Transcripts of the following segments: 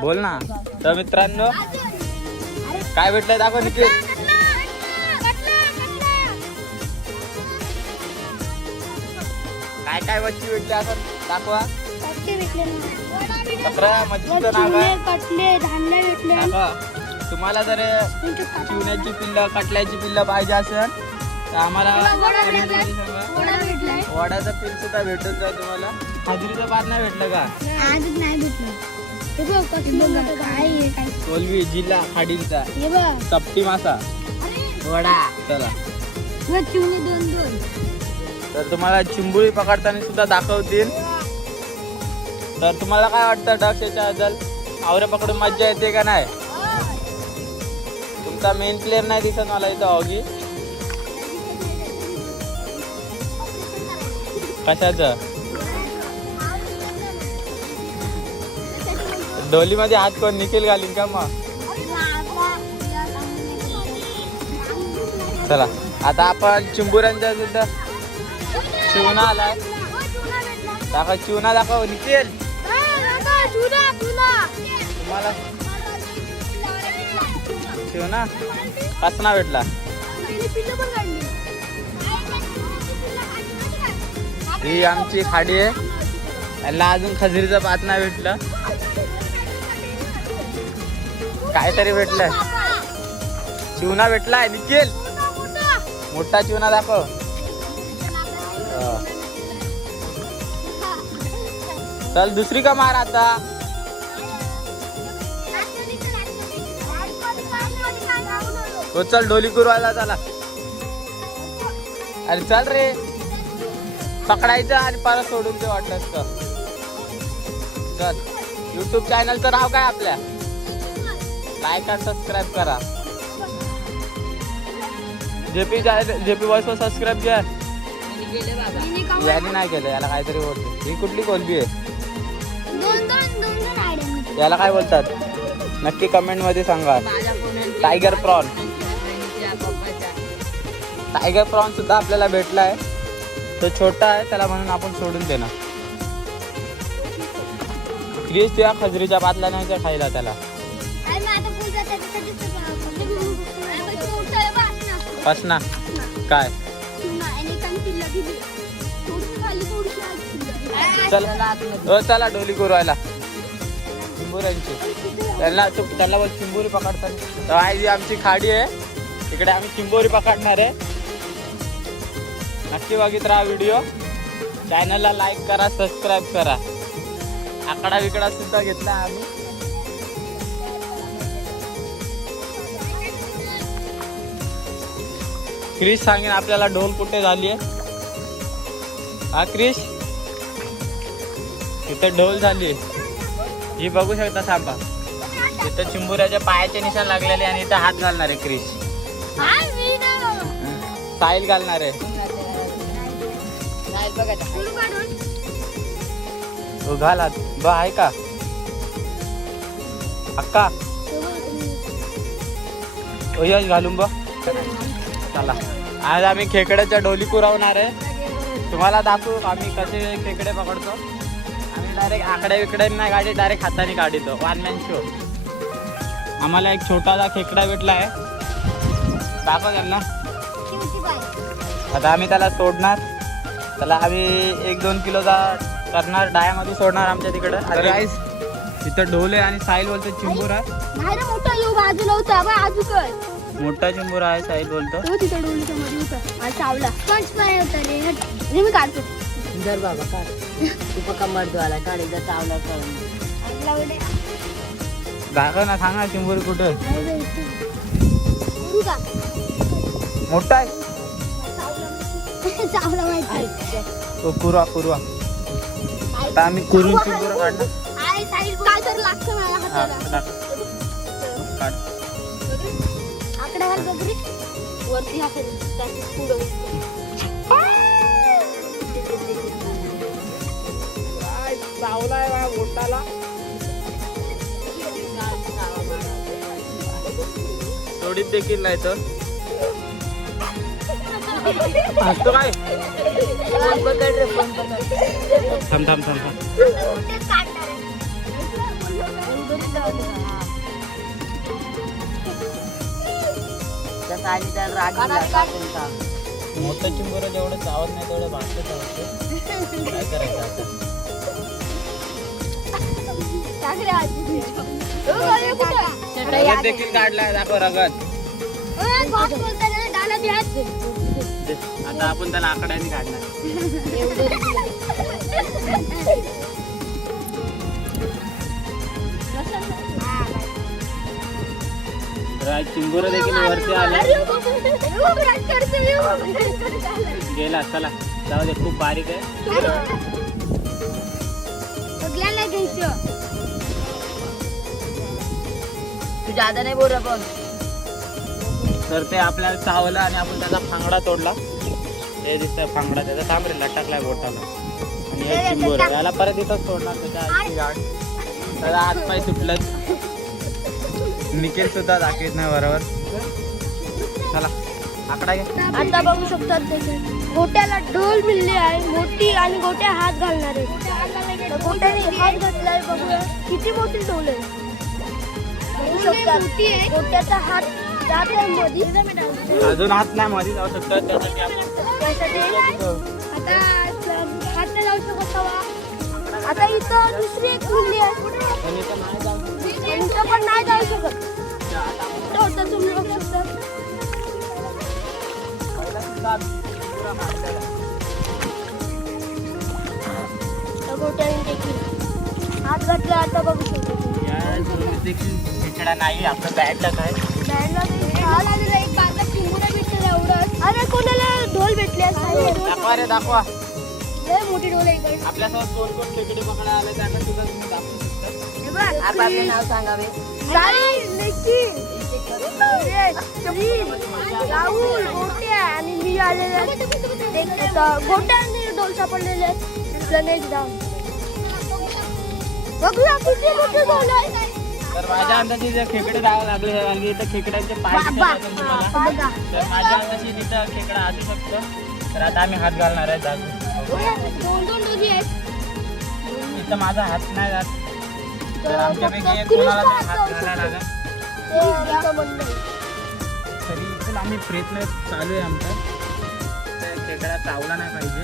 बोल ना. तर मित्रांनो काय भेटलंय दाखव निखिल. काय काय मच्छी भेटली असं दाखवा. मच्छीचं नाव काय दाखवा. तुम्हाला जर चिवण्याची पिल्ल कटल्याची पिल्ल पाहिजे असेल तर आम्हाला वडाचं पिल सुद्धा भेटून जाईल तुम्हाला. हजरीचं पात नाही भेटलं का. कोलवी जिल्हा खाडींचा चपटी मासा वडा. चला तर तुम्हाला चिंबोरी पकडताना सुद्धा दाखवतील. तर तुम्हाला काय वाटतं डक्षाच्या बद्दल. आवरे पकडून मज्जा येते का नाही. तुमचा मेन प्लेअर नाही दिसत मला इथं ऑगी. कशाचं डोलीमध्ये हात कोण निखिल घालीन का मग. चला आता आपण चिंबुऱ्यांचा सुद्धा चिवणा आलाय. दाखव चिवणा दाखव निखिल. तुम्हाला चिवणा कसना भेटला. ही आमची खाडी आहे. याला अजून खजरीचं पात नाही भेटलं. काहीतरी भेटलंय. चिवणा भेटलाय निखिल. मोठा चिवणा दाखव. चल दुसरी का मार आता. हो चल डोली कुरवायला चला. अरे चल रे. पकडायचं आणि परत सोडून ते वाटलं असतं. चल युट्यूब चॅनलचं नाव काय आपल्या. लाईक आणि सबस्क्राईब करा. जेपी वॉइस वर सबस्क्राईब घ्या. याने नाही केलं. याला काहीतरी बोलतो. ही कुठली कोलबी आहे. याला काय बोलतात नक्की कमेंट मध्ये सांगा. Tiger prone. टायगर प्रॉन सुद्धा आपल्याला भेटलाय. तो छोटा आहे त्याला म्हणून आपण सोडून देणार. क्रिश तुझ्या खजरीच्या पातला नाही खायला त्याला. कसना काय. चला चला डोली कुरवायला चिंबोऱ्यांची. त्यांना बस चिंबोरी पकडतात. तर आई आमची खाडी आहे. इकडे आम्ही चिंबोरी पकडणार आहे. नक्की बघित राहा व्हिडिओ. चॅनलला लाईक करा सबस्क्राईब करा. आकडा विकडा सुद्धा घेतला आम्ही. क्रिश सांगेन आपल्याला ढोल कुठे झाली आहे. हा क्रिश इथे ढोल झाली. ही बघू शकता. थांबा इथं चिंबुऱ्याच्या पायाचे निशाण लागलेले आणि इथं हात घालणार आहे क्रिश. साईल घालणार आहे. घाल हात ब आहे का अक्का. यश घालून ब. चला आज आम्ही खेकड्याच्या डोली पुरवणार आहे. तुम्हाला दाखवू आम्ही कसे खेकडे पकडतो. आम्ही डायरेक्ट आकड्या विकड्या नाही गाडी डायरेक्ट हाताने काढतो. One man show. आम्हाला एक छोटासा खेकडा भेटला आहे. दाखव त्यांना. आता आम्ही त्याला सोडणार. त्याला आम्ही 1-2 किलोचा करणार. डायामध्ये सोडणार आमच्या तिकडं. इथं ढोल आहे आणि साहिल बोलतो चिंबूर आहे. मोठा चिंबूर आहे साहिल बोलतो. मी काढतो. दर बाबा काढ. तू पक्का मर्दवाला काढायचा चावला करून. दाखव ना सांगा चिंबूर कुठं. मोठा आहे. चावला माहिती. तो कुरवा कुरवा. आता आम्ही कुरून चिंबूर काढणार. काय तर लागतं मला हाताला. काढ. आकडा घाल बघ रे. वरती हाकेल पुढं. चावलाय बा बोटाला. थोडीत देखील नाही तर हसतो काय. थांब थांब थांब थांब. त्या साईडला राग दिला कापूनचा. मोठं चिंबोरं जेवढं चावत नाही तेवढं भासलं चावते. काय करायचं आता? रगत देखील काढला दाखव रगत. आता आपण त्याला आकड्याने काढणार. चिंबोरं देखील वरती आलं गेला. चला जाऊ दे, खूप बारीक आहे. सगळ्यांना घ्यायचं. तू जादा नाही बोल पण. तर ते आपल्याला चावलं आणि आपण त्याचा फांगडा तोडला. हे दिसतंय फांगडा त्याचा. तांबरे लटकलाय बोटाला. आणि हे चिंबोरं याला परत इथंच तोडणार. त्याच्या आईची गाठ. त्याला हातपाय सुटलं. निखिल सुद्धा दाखवत नाही बरोबर. चला आकडा घे. आता बघू शकतात त्याचे गोट्याला ढोल मिळले आहे मोठी आणि गोट्या हात घालणार आहे. तर गोट्याने हात घातलाय. बघूया किती मोठी ढोल आहे. बघू शकतात गोट्याचा हात जात आहे मध्ये. अजून हात नाही मध्ये जाऊ शकतात. त्यासाठी आता हात नाही जाऊ शकत हवा. आता इथं दुसरी एक मुंडी आहे. इथं पण नाही जाऊ शकत. तर तुम्ही बघू शकता गोट्याने देखील हात घातला. आता बघू शकतो खेकडा नाही आपलं बॅटलाच आहे. एक बारका चिंबुरा भेटला एवढं. अरे कोणाला ढोल भेटले दाखवा रे दाखवा. लय मोठी ढोल आहे. आपल्यासोबत कोण कोण खेकडी पकडा आले त्यांना सुद्धा तुम्ही दाखवू शकता. आपले नाव सांगावे. राहुल गोट्या आणि मी आलेले गोट्या आणि ढोल सापडलेले गणेश धाम. बघूया किती मोठे ढोल आहे. तर माझ्या अंदाजे जे खेकडे राहावं लागले आणि इथं खेकड्यांचे पाय दिसत आहेत तुम्हाला. तर माझ्या अंदाजे तिथं खेकडा असू शकतो. तर आता आम्ही हात घालणार आहे. दोन दोन डोली आहेत. इथं माझा हात नाही जात. तर आमच्यापैकी एक कोणाला तरी हात घालायला लागेल. तरी इथून आम्ही प्रयत्न चालू आहे आमचा. तर खेकडा चावला नाही पाहिजे.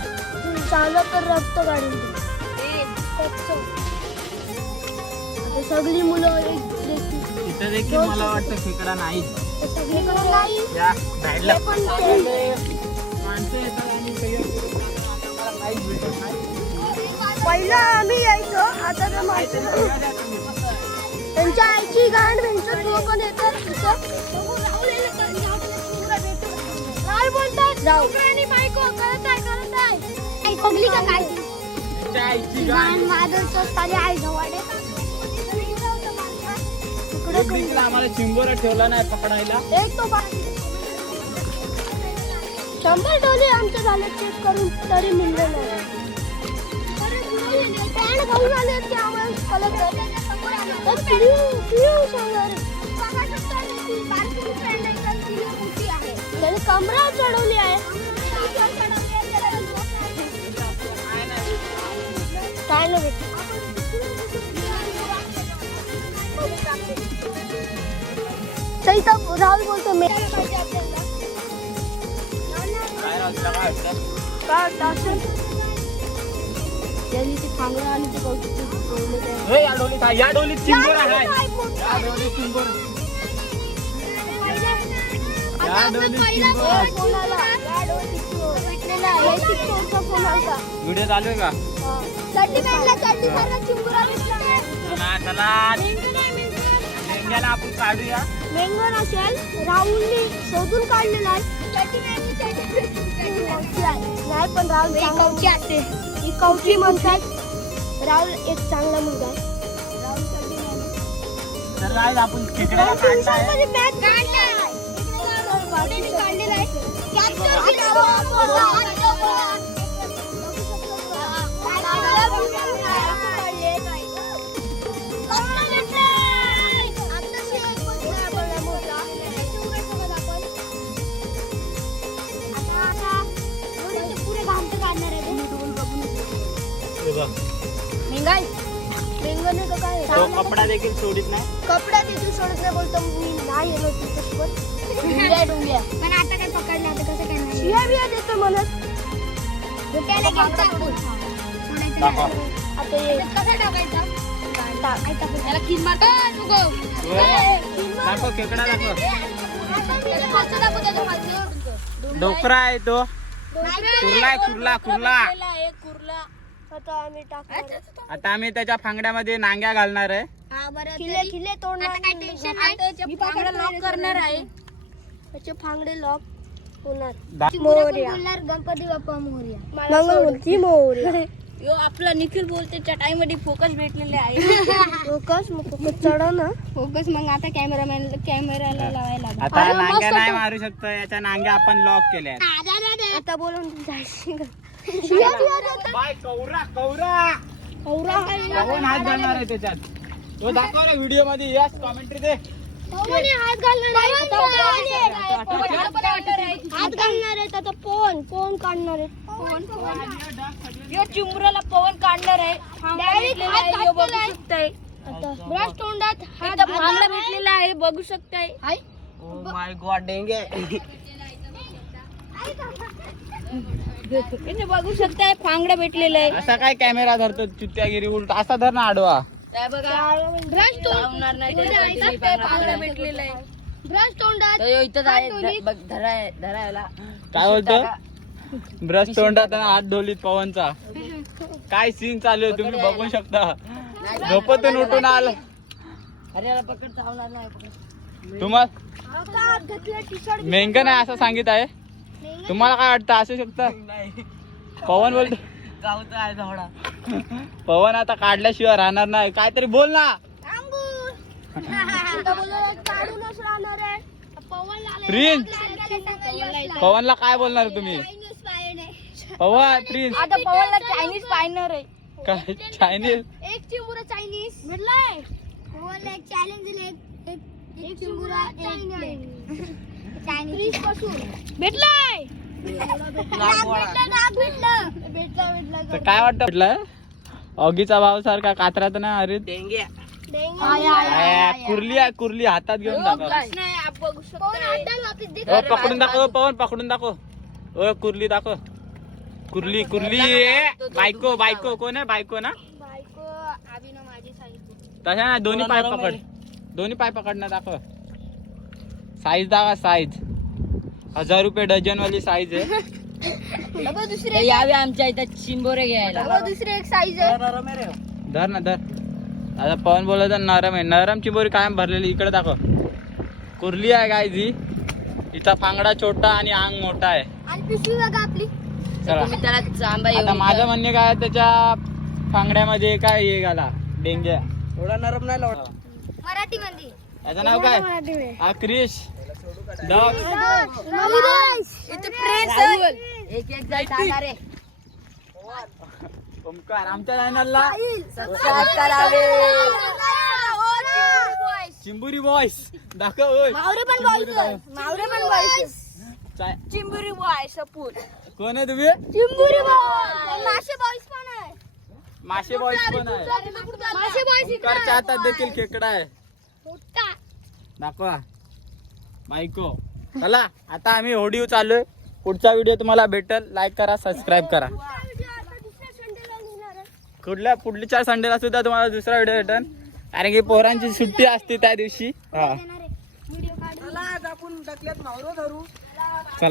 चाललं तर रक्त काढून सगळी मुलं इथं देखील मला वाटतं खेकडा नाही. सगळीकडे या साईडला माणसं येतात आणि काहीच भेटत नाही. पहिला आम्ही यायचो. आता तर माहिती त्यांच्या आईची गांड भेटत लोक येतात काय बोलतात. राहुल बायको करत आहे पगली का काय त्यांच्या आईची गाण वाजवतो सारी आई जवळ एक देखील आम्हाला चिंबोरा ठेवला नाही पकडायला. एक तो 100 डोले आमचे झाले चेक करून तरी मिळले नाही. पॅन खाऊन आले ते आम्हाला कलर त्याने कमरा चढवली आहे. काय नाही भेटत. राहुल बोलतो मी त्यांनी ते फांगडा आणि ते कौतुक या डोलीत चिंबोरा आहे. या डोलीत चिंबोरा. या डोलीत चिंबोरा. व्हिडिओ चालू आहे का? चला मेंढ्याला आपण काढूया. मेंढा नसेल राहुलने शोधून काढलेला आहे. नाही पण राहुल कवची असते. ही कवची म्हणतात. राहुल एक चांगला मुलगा आहे. तर आज आपण खेकड्याला काढला आहे. मेंगाई मेंगाने तो काय टोका कपडा देखील सोडित नाही. कपडा देखील सोडत नाही बोलतो मी नाही येलो तुझ्यासोबत. पण आता काय पकडलं आता कसं काय नाही शिया बिया देतो म्हणत. गोट्याला घ्यायचं आपण. सोडायचं दाखवा. नाही. आता ये. कसा टाकायचा टाक. त्याला किंमत का तू गो दाखव खेकडा दाखव. त्याला फासं दाखव त्याच्या फासं. डोकरा आहे तो. कुर्ला आहे कुर्ला कुर्ला. आता आम्ही टाकणार. आता आम्ही त्याच्या फांगड्यामध्ये नांग्या घालणार आहे. हा बरं खिले खिले तोडणार. आता काय टेन्शन नाही मी पाकडा लॉक करणार आहे त्याचे फांगडे लॉक होणार. मोरया बोलणार गणपती बाप्पा मोरया मंगळमूर्ती मोरया. यो आपला निखिल बोलते चटाईमध्ये फोकस भेटलेले आहे. फोकस मग फोकस चढव ना. फोकस मग आता कॅमेराला लावायला लागेल. आता नांग्या नाही मारू शकतो. याच्या नांग्या आपण लॉक केल्या आहेत. आता बोलून जायची का? बाय कौरा कौरा. पवन हात घालणार आहे त्याच्यात. तो दाखव ना व्हिडिओ मध्ये. यस कॉमेंट्री दे. हात घालणार आहे. हात घालणार आहे. आता पोन काढणार आहे. यो चिमुराला पवन काढणार आहे. आता ब्रश तोंडात हात फांगडा भेटलेला आहे बघू शकताय. ओ माय गॉड डेंगे. इथे बघू शकताय फांगडा भेटलेला आहे. असा काय कॅमेरा धरतो चुत्यागिरी उलट असा धर ना आडवा. काय बघा ब्रश लावणार नाही त्याच्यासाठी फांगडा भेटलेला आहे. ब्रश तोंडात तर यो इथंच आहे बघ धरायला. काय बोलतो ब्रश तोंडात आणि हात ढोलीत पवनचा. काय सीन चालू आहे तुम्ही बघू शकता. झोपतून उठून आलं. अरे याला पकड चावणार नाही. तुम्हाला हात घातला टी शर्ट. मेंगन आहे असं सांगित आहे. तुम्हाला काय वाटतं असू शकतं. पवन बोलतो गावचा आहे झाडा. पवन आता काढल्याशिवाय राहणार नाही. काहीतरी बोल ना. काढूनच राहणार आहे. प्रिन्स पवनला काय बोलणार तुम्ही. पवन प्रिन्स आता पवनला चायनीज पाहणार आहे. काय चायनीज. एक चिमुरा चायनीज भेटलाय. एक चॅलेंज दिले एक चिंबुरा चायनीज पासून भेटलाय. तर काय वाटतं म्हटलं ऑगीचा भाव सारखा कातरात ना. अरे कुर्ली आहे कुर्ली हातात घेऊन दाखव. पकडून दाखव पवन पकडून दाखव. ओ कुर्ली दाखव. कुर्ली कुर्ली बायको बायको कोण आहे बायको ना. बायको आबीनं माझी सांगितली. तशा ना दोन्ही पाय पकड. दोन्ही पाय पकडणं दाखव. साईज दाखवा साईज. 1000 रुपये डझन वाली साईज आहे. यावे आमच्या इथं चिंबोरे घ्यायला. दुसरी एक साईज आहे. धर ना धर. आता पवन बोलत नरम आहे. नरम चिंबोरी कायम भरलेली. इकडे दाखव. कुर्ली आहे काय जी. तिचा फांगडा छोटा आणि अंग मोठा आहे. आणि पिशवी बघा आपली. चला तुम्ही त्याला चांबा आता माझं म्हणणे काय त्याच्या फांगड्यामध्ये काय हे घाला डेंग्या. थोडा नरम नाही लावला. मराठी मध्ये याचं नाव काय हा क्रिश डॉग. एक एक जण टाका रे. ओमकार आमच्या चॅनलला सबस्क्राईब करावे. चिंबुरी बॉयस दाखव. ओय. मावरे पण बॉयज. चाय- चिंबोरी बॉय सपूर. कोण आहे तुम्ही. चिंबुरी बॉय. मासे बॉयज पण आहे. मासे बॉयस पण आहे. मासे बॉयज ओमकारच्या हातात देखील खेकडा आहे. मोठा. दाखवा बायको. चला आता आम्ही होडीव चाललोय. पुढचा व्हिडिओ तुम्हाला भेटेल. लाईक करा सबस्क्राईब करा. पुढच्या संडेला सुद्धा तुम्हाला दुसरा व्हिडिओ भेटेल. कारण की पोरांची सुट्टी असते त्या दिवशी. हा चला.